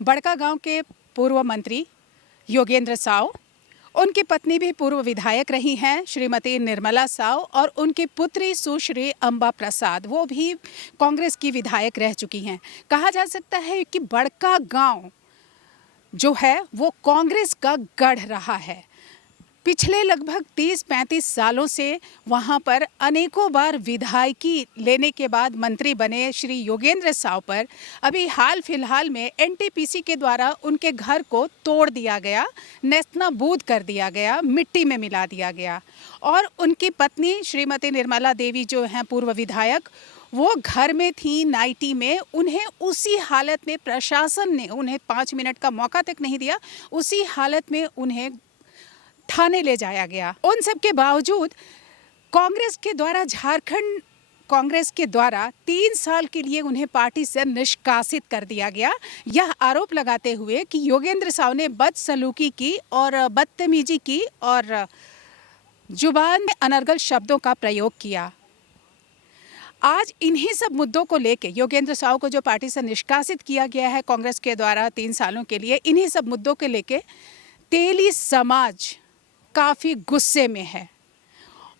बड़कागांव के पूर्व मंत्री योगेंद्र साव, उनकी पत्नी भी पूर्व विधायक रही हैं श्रीमती निर्मला साव, और उनकी पुत्री सुश्री अंबा प्रसाद, वो भी कांग्रेस की विधायक रह चुकी हैं। कहा जा सकता है कि बड़कागांव जो है वो कांग्रेस का गढ़ रहा है। पिछले लगभग 30-35 सालों से वहां पर अनेकों बार विधायकी लेने के बाद मंत्री बने श्री योगेंद्र साव पर अभी हाल फिलहाल में एनटीपीसी के द्वारा उनके घर को तोड़ दिया गया, नेस्तनाबूद कर दिया गया, मिट्टी में मिला दिया गया। और उनकी पत्नी श्रीमती निर्मला देवी जो हैं पूर्व विधायक, वो घर में थी नाइटी में। उन्हें उसी हालत में प्रशासन ने उन्हें 5 मिनट का मौका तक नहीं दिया, उसी हालत में उन्हें थाने ले जाया गया। उन सब के बावजूद कांग्रेस के द्वारा झारखंड कांग्रेस के द्वारा 3 साल के लिए उन्हें पार्टी से निष्कासित कर दिया गया, यह आरोप लगाते हुए कि योगेंद्र साव ने बदसलूकी की और बदतमीजी की और जुबान में अनर्गल शब्दों का प्रयोग किया। आज इन्हीं सब मुद्दों को लेके योगेंद्र साव को जो पार्टी से निष्कासित किया गया है कांग्रेस के द्वारा 3 सालों के लिए, इन्हीं सब मुद्दों के लेके तेली समाज काफ़ी गुस्से में है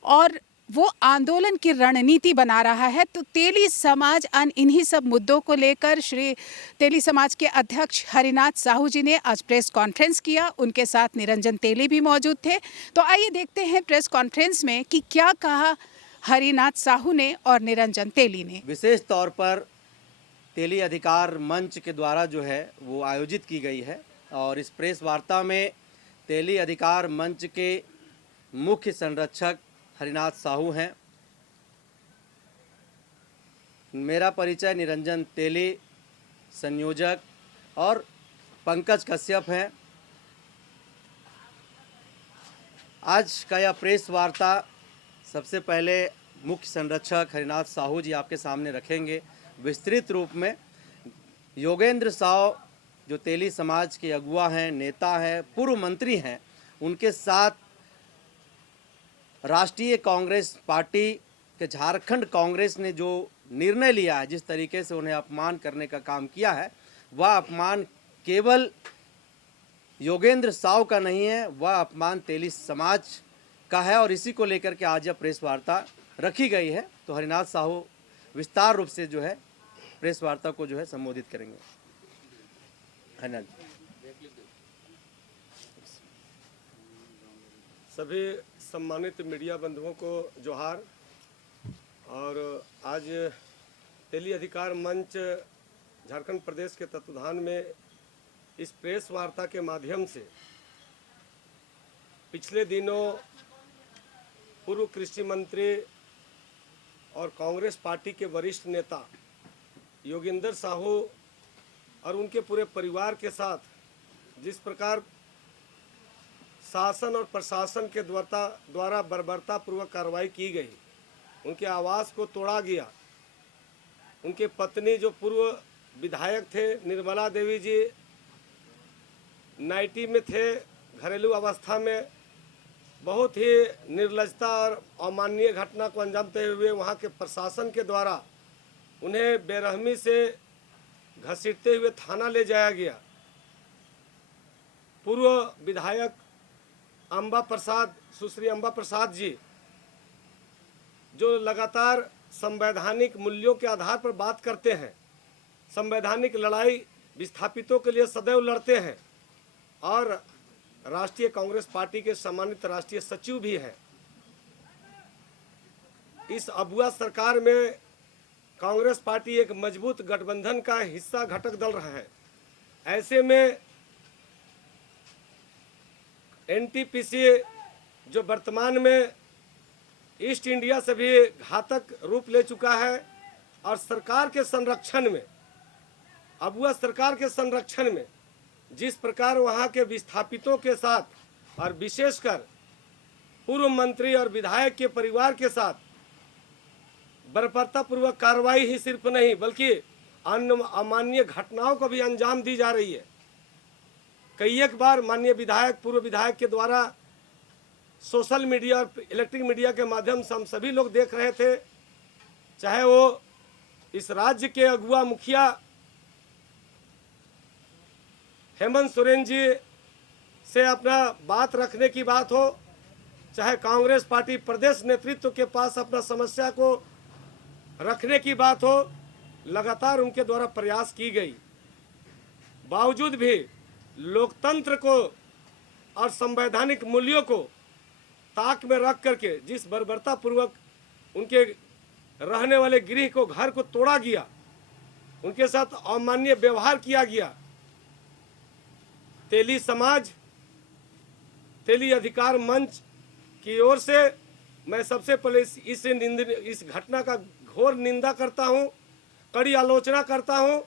और वो आंदोलन की रणनीति बना रहा है। तो तेली समाज इन्हीं सब मुद्दों को लेकर श्री तेली समाज के अध्यक्ष हरिनाथ साहू जी ने आज प्रेस कॉन्फ्रेंस किया। उनके साथ निरंजन तेली भी मौजूद थे। तो आइए देखते हैं प्रेस कॉन्फ्रेंस में कि क्या कहा हरिनाथ साहू ने और निरंजन तेली ने। विशेष तौर पर तेली अधिकार मंच के द्वारा जो है वो आयोजित की गई है और इस प्रेस वार्ता में तेली अधिकार मंच के मुख्य संरक्षक हरिनाथ साहू हैं। मेरा परिचय निरंजन तेली, संयोजक, और पंकज कश्यप हैं। आज का यह प्रेस वार्ता सबसे पहले मुख्य संरक्षक हरिनाथ साहू जी आपके सामने रखेंगे। विस्तृत रूप में योगेंद्र साव जो तेली समाज के अगुवा हैं, नेता हैं, पूर्व मंत्री हैं, उनके साथ राष्ट्रीय कांग्रेस पार्टी के झारखंड कांग्रेस ने जो निर्णय लिया है, जिस तरीके से उन्हें अपमान करने का काम किया है, वह अपमान केवल योगेंद्र साव का नहीं है, वह अपमान तेली समाज का है और इसी को लेकर के आज यह प्रेस वार्ता रखी गई है। तो हरिनाथ साहू विस्तार रूप से जो है प्रेस वार्ता को जो है संबोधित करेंगे। हरिनाथ, सभी सम्मानित मीडिया बंधुओं को जोहार। और आज तेली अधिकार मंच झारखंड प्रदेश के तत्वाधान में इस प्रेस वार्ता के माध्यम से पिछले दिनों पूर्व कृषि मंत्री और कांग्रेस पार्टी के वरिष्ठ नेता योगेंद्र साहू और उनके पूरे परिवार के साथ जिस प्रकार शासन और प्रशासन के द्वारा बर्बरतापूर्वक कार्रवाई की गई, उनके आवास को तोड़ा गया, उनके पत्नी जो पूर्व विधायक थे निर्मला देवी जी नाइटी में थे, घरेलू अवस्था में बहुत ही निर्लजता और अमानवीय घटना को अंजाम देते हुए वहाँ के प्रशासन के द्वारा उन्हें बेरहमी से घसीटते हुए थाना ले जाया गया। पूर्व विधायक अंबा प्रसाद, सुश्री अंबा प्रसाद जी जो लगातार संवैधानिक मूल्यों के आधार पर बात करते हैं, संवैधानिक लड़ाई विस्थापितों के लिए सदैव लड़ते हैं और राष्ट्रीय कांग्रेस पार्टी के सम्मानित राष्ट्रीय सचिव भी हैं। इस अबुआ सरकार में कांग्रेस पार्टी एक मजबूत गठबंधन का हिस्सा घटक दल रहा है। ऐसे में एनटीपीसी जो वर्तमान में ईस्ट इंडिया से भी घातक रूप ले चुका है और सरकार के संरक्षण में, अबुआ सरकार के संरक्षण में जिस प्रकार वहाँ के विस्थापितों के साथ और विशेषकर पूर्व मंत्री और विधायक के परिवार के साथ बर्बरतापूर्वक कार्रवाई ही सिर्फ नहीं बल्कि अन्य अमानवीय घटनाओं को भी अंजाम दी जा रही है। कई एक बार माननीय विधायक, पूर्व विधायक के द्वारा सोशल मीडिया और इलेक्ट्रिक मीडिया के माध्यम से हम सभी लोग देख रहे थे, चाहे वो इस राज्य के अगुआ मुखिया हेमंत सोरेन जी से अपना बात रखने की बात हो, चाहे कांग्रेस पार्टी प्रदेश नेतृत्व के पास अपना समस्या को रखने की बात हो, लगातार उनके द्वारा प्रयास की गई। बावजूद भी लोकतंत्र को और संवैधानिक मूल्यों को ताक में रख करके जिस बर्बरता पूर्वक उनके रहने वाले गृह को, घर को तोड़ा गया, उनके साथ अमानवीय व्यवहार किया गया, तेली समाज, तेली अधिकार मंच की ओर से मैं सबसे पहले इस घटना का घोर निंदा करता हूं, कड़ी आलोचना करता हूं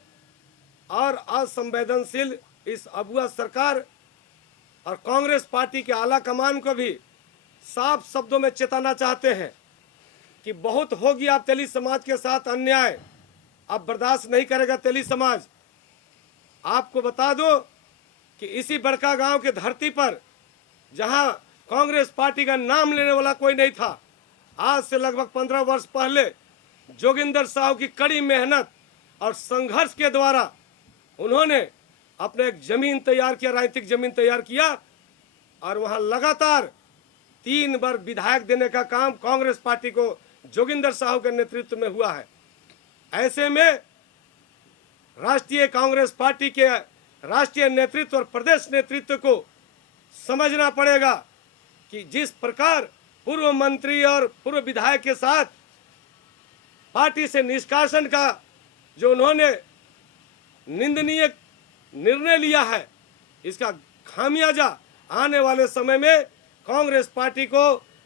और असंवेदनशील इस अगुआ सरकार और कांग्रेस पार्टी के आला कमान को भी साफ शब्दों में चेताना चाहते हैं कि बहुत हो गया अब तेली समाज के साथ अन्याय, अब बर्दाश्त नहीं करेगा तेली समाज। आपको बता दो कि इसी बड़का गांव के धरती पर जहां कांग्रेस पार्टी का नाम लेने वाला कोई नहीं था, आज से लगभग 15 वर्ष पहले जोगिंदर साहू की कड़ी मेहनत और संघर्ष के द्वारा उन्होंने अपने एक जमीन तैयार किया, राजनीतिक जमीन तैयार किया और वहां लगातार 3 बार विधायक देने का काम कांग्रेस पार्टी को जोगिंदर साहू के नेतृत्व में हुआ है। ऐसे में राष्ट्रीय कांग्रेस पार्टी के राष्ट्रीय नेतृत्व और प्रदेश नेतृत्व को समझना पड़ेगा कि जिस प्रकार पूर्व मंत्री और पूर्व विधायक के साथ पार्टी से निष्कासन का जो उन्होंने निंदनीय निर्णय लिया है, इसका खामियाजा आने वाले समय में कांग्रेस पार्टी को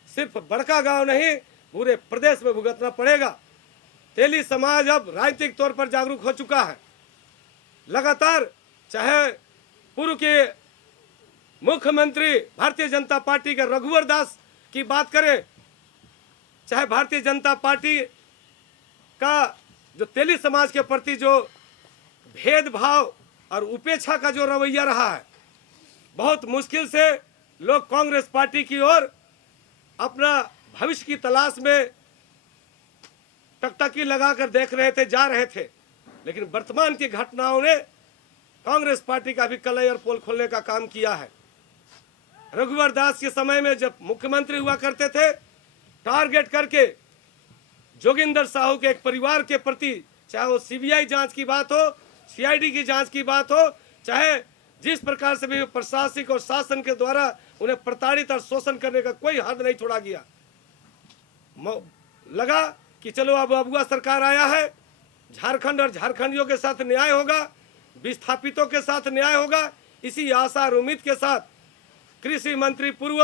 सिर्फ बड़का गांव नहीं पूरे प्रदेश में भुगतना पड़ेगा। तेली समाज अब राजनीतिक तौर पर जागरूक हो चुका है। लगातार चाहे पूर्व के मुख्यमंत्री भारतीय जनता पार्टी के रघुवर दास की बात करें, चाहे भारतीय जनता पार्टी का जो तेली समाज के प्रति जो भेदभाव और उपेक्षा का जो रवैया रहा है, बहुत मुश्किल से लोग कांग्रेस पार्टी की ओर अपना भविष्य की तलाश में टकटकी लगाकर देख रहे थे, जा रहे थे। लेकिन वर्तमान की घटनाओं ने कांग्रेस पार्टी का भी कलई और पोल खोलने का काम किया है। रघुवर दास के समय में जब मुख्यमंत्री हुआ करते थे, टारगेट करके जोगिंदर साहू के एक परिवार के प्रति, चाहे वो सीबीआई जांच की बात हो, सीआईडी की जांच की बात हो, चाहे जिस प्रकार से भी प्रशासनिक और शासन के द्वारा उन्हें प्रताड़ित और शोषण करने का कोई हद नहीं छोड़ा गया। लगा कि चलो अब अगुआ सरकार आया है, झारखंड और झारखंडियों के साथ न्याय होगा, विस्थापितों के साथ न्याय होगा। इसी आशा और उम्मीद के साथ कृषि मंत्री पूर्व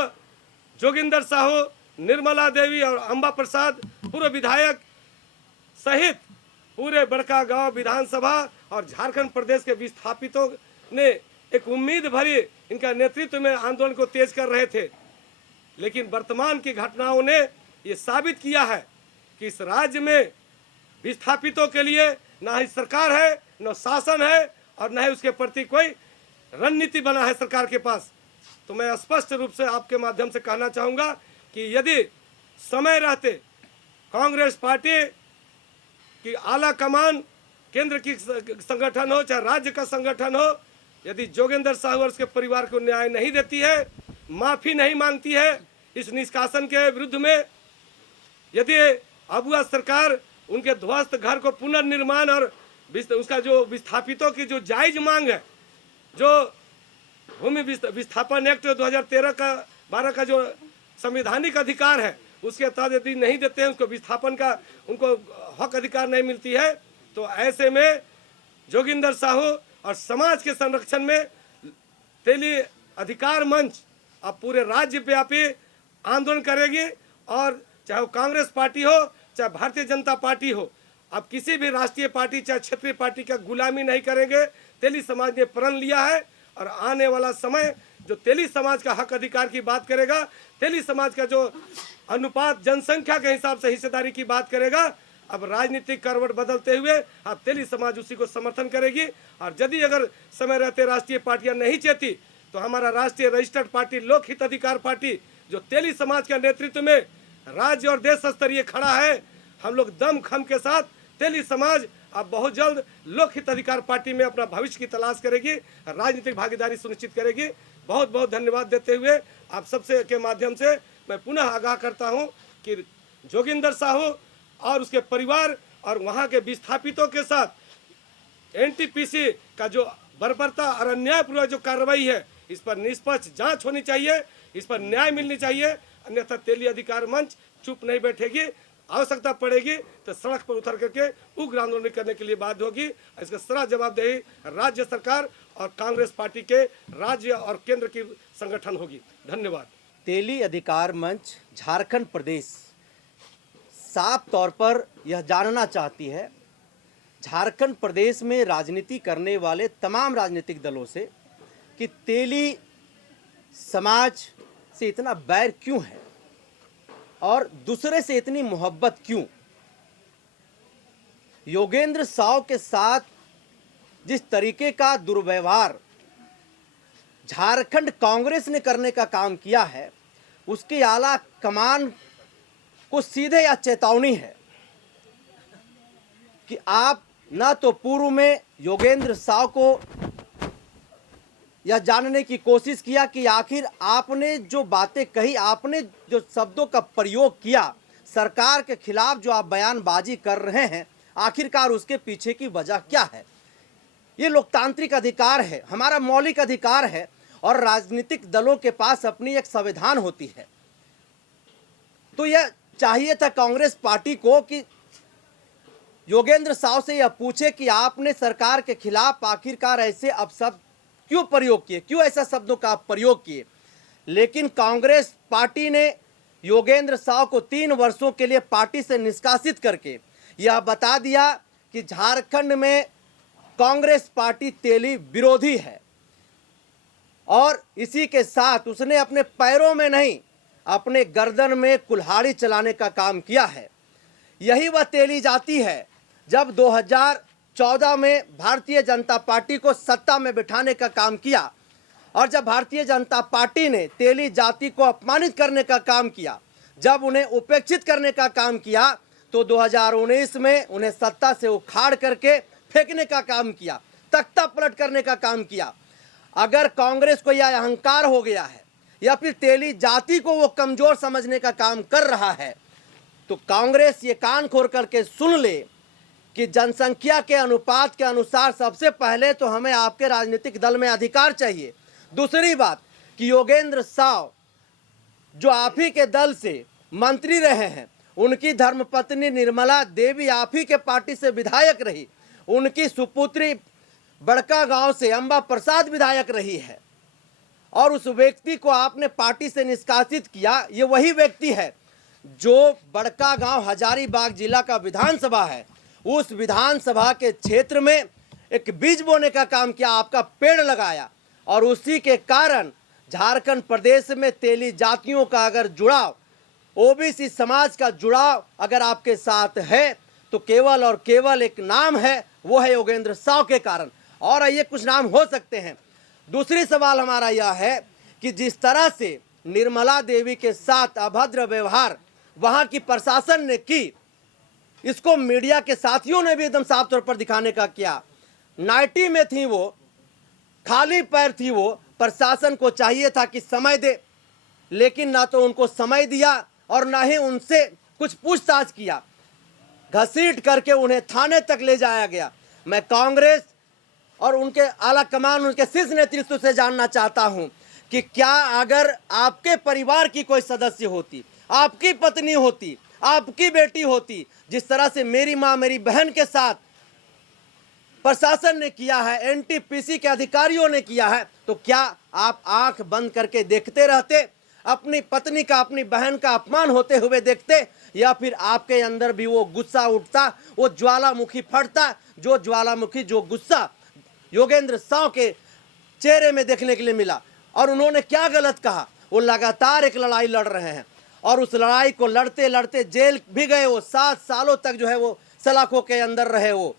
जोगिंदर साहू, निर्मला देवी और अंबा प्रसाद पूर्व विधायक सहित पूरे बड़का गांव विधानसभा और झारखंड प्रदेश के विस्थापितों ने एक उम्मीद भरी इनका नेतृत्व में आंदोलन को तेज कर रहे थे। लेकिन वर्तमान की घटनाओं ने ये साबित किया है कि इस राज्य में विस्थापितों के लिए ना ही सरकार है, न शासन है और न ही उसके प्रति कोई रणनीति बना है सरकार के पास। तो मैं स्पष्ट रूप से आपके माध्यम से कहना चाहूँगा कि यदि समय रहते कांग्रेस पार्टी की आला कमान, केंद्र की संगठन हो चाहे राज्य का संगठन हो, यदि जोगिंदर साहू और उसके परिवार को न्याय नहीं देती है, माफ़ी नहीं मांगती है इस निष्कासन के विरुद्ध में, यदि अगुआ सरकार उनके ध्वस्त घर को पुनर्निर्माण और उसका जो विस्थापितों की जो जायज मांग है, जो भूमि विस्थापन एक्ट 2013 का 12 का जो संवैधानिक अधिकार है, उसके तहत यदि नहीं देते हैं, उसको विस्थापन का उनको हक अधिकार नहीं मिलती है, तो ऐसे में जोगिंदर साहू और समाज के संरक्षण में तेली अधिकार मंच अब पूरे राज्य व्यापी आंदोलन करेगी। और चाहे वो कांग्रेस पार्टी हो चाहे भारतीय जनता पार्टी हो, अब किसी भी राष्ट्रीय पार्टी चाहे क्षेत्रीय पार्टी का गुलामी नहीं करेंगे। तेली समाज ने प्रण लिया है और आने वाला समय जो तेली समाज का हक अधिकार की बात करेगा, तेली समाज का जो अनुपात जनसंख्या के हिसाब से हिस्सेदारी की बात करेगा, अब राजनीतिक करवट बदलते हुए अब तेली समाज उसी को समर्थन करेगी। और यदि अगर समय रहते राष्ट्रीय पार्टियां नहीं चाहती, तो हमारा राष्ट्रीय रजिस्टर्ड पार्टी लोक हित अधिकार पार्टी जो तेली समाज के नेतृत्व में राज्य और देश स्तरीय खड़ा है, हम लोग दम खम के साथ तेली समाज अब बहुत जल्द लोक हित अधिकार पार्टी में अपना भविष्य की तलाश करेगी, राजनीतिक भागीदारी सुनिश्चित करेगी। बहुत बहुत धन्यवाद देते हुए आप सबसे के माध्यम से मैं पुनः आगाह करता हूं कि जोगिंदर साहू और उसके परिवार और वहां के विस्थापितों के साथ एनटीपीसी का जो बर्बरता और अन्यायपूर्वक जो कार्रवाई है, इस पर निष्पक्ष जांच होनी चाहिए, इस पर न्याय मिलनी चाहिए। अन्यथा तेली अधिकार मंच चुप नहीं बैठेगी, आवश्यकता पड़ेगी तो सड़क पर उतर करके उग्र आंदोलन करने के लिए बाध्य होगी। इसका सरा जवाबदेही राज्य सरकार और कांग्रेस पार्टी के राज्य और केंद्र की संगठन होगी। धन्यवाद। तेली अधिकार मंच झारखंड प्रदेश साफ तौर पर यह जानना चाहती है झारखंड प्रदेश में राजनीति करने वाले तमाम राजनीतिक दलों से कि तेली समाज से इतना बैर क्यों है और दूसरे से इतनी मोहब्बत क्यों। योगेंद्र साव के साथ जिस तरीके का दुर्व्यवहार झारखंड कांग्रेस ने करने का काम किया है, उसके आला कमान को सीधे यह चेतावनी है कि आप ना तो पूर्व में योगेंद्र साव को यह जानने की कोशिश किया कि आखिर आपने जो बातें कही, आपने जो शब्दों का प्रयोग किया, सरकार के खिलाफ जो आप बयानबाजी कर रहे हैं, आखिरकार उसके पीछे की वजह क्या है। ये लोकतांत्रिक अधिकार है, हमारा मौलिक अधिकार है और राजनीतिक दलों के पास अपनी एक संविधान होती है। तो यह चाहिए था कांग्रेस पार्टी को कि योगेंद्र साव से यह पूछे कि आपने सरकार के खिलाफ आखिरकार ऐसे अपशब्द क्यों प्रयोग किए, क्यों ऐसा शब्दों का प्रयोग किए। लेकिन कांग्रेस पार्टी ने योगेंद्र साव को 3 वर्षों के लिए पार्टी से निष्कासित करके यह बता दिया कि झारखंड में कांग्रेस पार्टी तेली विरोधी है और इसी के साथ उसने अपने पैरों में नहीं, अपने गर्दन में कुल्हाड़ी चलाने का काम किया है। यही वह तेली जाति है जब 2014 में भारतीय जनता पार्टी को सत्ता में बिठाने का काम किया और जब भारतीय जनता पार्टी ने तेली जाति को अपमानित करने का काम किया, जब उन्हें उपेक्षित करने का काम किया, तो 2019 में उन्हें सत्ता से उखाड़ करके फेंकने का काम किया, तख्ता पलट करने का काम किया। अगर कांग्रेस को यह अहंकार हो गया है या फिर तेली जाति को वो कमजोर समझने का काम कर रहा है, तो कांग्रेस ये कान खोल करके सुन ले कि जनसंख्या के अनुपात के अनुसार सबसे पहले तो हमें आपके राजनीतिक दल में अधिकार चाहिए। दूसरी बात कि योगेंद्र साव जो आप ही के दल से मंत्री रहे हैं, उनकी धर्मपत्नी निर्मला देवी आप ही के पार्टी से विधायक रही, उनकी सुपुत्री बड़का गांव से अंबा प्रसाद विधायक रही है और उस व्यक्ति को आपने पार्टी से निष्कासित किया। ये वही व्यक्ति है जो बड़का गांव हजारीबाग जिला का विधानसभा है, उस विधानसभा के क्षेत्र में एक बीज बोने का काम किया, आपका पेड़ लगाया और उसी के कारण झारखंड प्रदेश में तेली जातियों का अगर जुड़ाव, ओबीसी समाज का जुड़ाव अगर आपके साथ है तो केवल और केवल एक नाम है, वो है योगेंद्र साव के कारण। और ये कुछ नाम हो सकते हैं। दूसरी सवाल हमारा यह है कि जिस तरह से निर्मला देवी के साथ अभद्र व्यवहार वहां की प्रशासन ने की, इसको मीडिया के साथियों ने भी एकदम साफ तौर पर दिखाने का किया। नाइटी में थी वो, खाली पैर थी वो, प्रशासन को चाहिए था कि समय दे, लेकिन ना तो उनको समय दिया और ना ही उनसे कुछ पूछताछ किया। घसीट करके उन्हें थाने तक ले जाया गया। मैं कांग्रेस और उनके आला कमान, उनके शीर्ष नेतृत्व से जानना चाहता हूं कि क्या अगर आपके परिवार की कोई सदस्य होती, आपकी पत्नी होती, आपकी बेटी होती, जिस तरह से मेरी मां, मेरी बहन के साथ प्रशासन ने किया है, एनटीपीसी के अधिकारियों ने किया है, तो क्या आप आंख बंद करके देखते रहते, अपनी पत्नी का, अपनी बहन का अपमान होते हुए देखते, या फिर आपके अंदर भी वो गुस्सा उठता, वो ज्वालामुखी फटता, जो ज्वालामुखी, जो गुस्सा योगेंद्र साव के चेहरे में देखने के लिए मिला। और उन्होंने क्या गलत कहा? वो लगातार एक लड़ाई लड़ रहे हैं और उस लड़ाई को लड़ते लड़ते जेल भी गए। वो 7 सालों तक जो है वो सलाखों के अंदर रहे। वो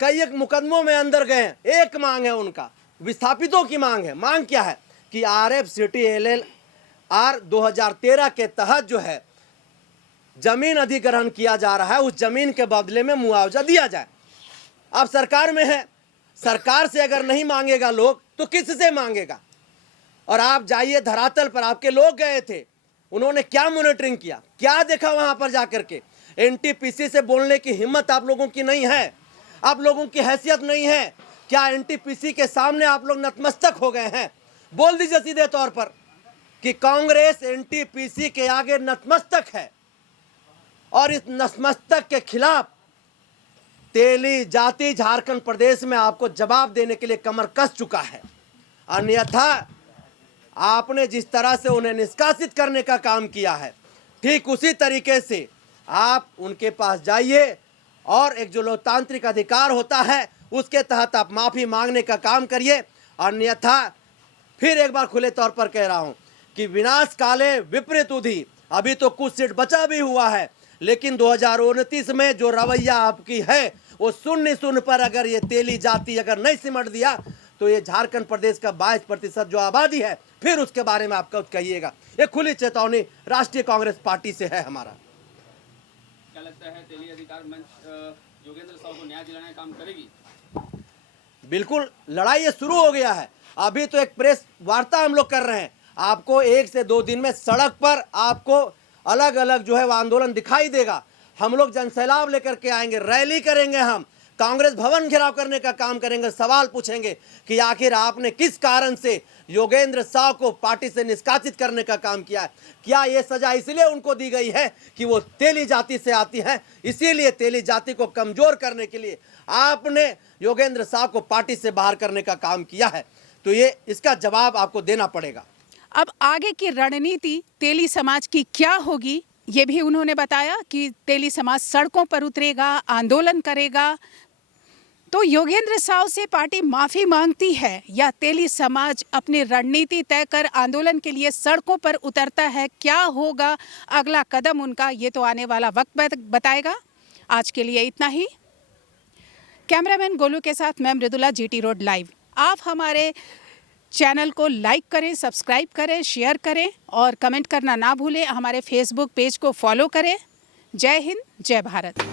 कई एक मुकदमों में अंदर गए। एक मांग है उनका, विस्थापितों की मांग है। मांग क्या है कि RFCTLLR 2013 के तहत जो है जमीन अधिग्रहण किया जा रहा है, उस जमीन के बदले में मुआवजा दिया जाए। आप सरकार में है, सरकार से अगर नहीं मांगेगा लोग तो किससे मांगेगा? और आप जाइए धरातल पर, आपके लोग गए थे, उन्होंने क्या मॉनिटरिंग किया, क्या देखा वहां पर जाकर के? एनटीपीसी से बोलने की हिम्मत आप लोगों की नहीं है, आप लोगों की हैसियत नहीं है। क्या एनटीपीसी के सामने आप लोग नतमस्तक हो गए हैं? बोल दीजिए सीधे तौर पर कि कांग्रेस एनटीपीसी के आगे नतमस्तक है, और इस नतमस्तक के खिलाफ तेली जाति झारखंड प्रदेश में आपको जवाब देने के लिए कमर कस चुका है। अन्यथा आपने जिस तरह से उन्हें निष्कासित करने का काम किया है, ठीक उसी तरीके से आप उनके पास जाइए और एक जो लोकतांत्रिक अधिकार होता है उसके तहत आप माफ़ी मांगने का काम करिए। अन्यथा फिर एक बार खुले तौर पर कह रहा हूं कि विनाश काले विपरीत उधि, अभी तो कुछ सीट बचा भी हुआ है, लेकिन 2029 में जो रवैया आपकी है वो शून्य पर अगर ये तेली जाति अगर नहीं सिमट दिया तो ये झारखंड प्रदेश का 22% जो आबादी है, फिर उसके बारे में आपका कुछ कहिएगा। ये खुली चेतावनी राष्ट्रीय कांग्रेस पार्टी से है हमारा। क्या लगता है तेली अधिकार मंच योगेंद्र साहू को न्याय दिलाने का काम करेगी? बिल्कुल, लड़ाई ये शुरू हो गया है। अभी तो एक प्रेस वार्ता हम लोग कर रहे हैं, आपको 1 से 2 दिन में सड़क पर आपको अलग अलग जो है वो आंदोलन दिखाई देगा। हम लोग जनसैलाब लेकर के आएंगे, रैली करेंगे, हम कांग्रेस भवन घेराव करने का काम करेंगे, सवाल पूछेंगे कि आखिर आपने किस कारण से योगेंद्र साहू को पार्टी से निष्कासित करने का काम किया है? क्या ये सजा इसलिए उनको दी गई है कि वो तेली जाति से आती है, इसीलिए तेली जाति को कमजोर करने के लिए आपने योगेंद्र साहू को पार्टी से बाहर करने का काम किया है? तो ये इसका जवाब आपको देना पड़ेगा। अब आगे की रणनीति तेली समाज की क्या होगी, ये भी उन्होंने बताया कि तेली समाज सड़कों पर उतरेगा, आंदोलन करेगा। तो योगेंद्र साहू से पार्टी माफ़ी मांगती है या तेली समाज अपनी रणनीति तय कर आंदोलन के लिए सड़कों पर उतरता है? क्या होगा अगला कदम उनका, ये तो आने वाला वक्त बताएगा। आज के लिए इतना ही। कैमरामैन गोलू के साथ मैं मृदुला, जीटी रोड लाइव। आप हमारे चैनल को लाइक करें, सब्सक्राइब करें, शेयर करें और कमेंट करना ना भूलें। हमारे फेसबुक पेज को फॉलो करें। जय हिंद, जय भारत।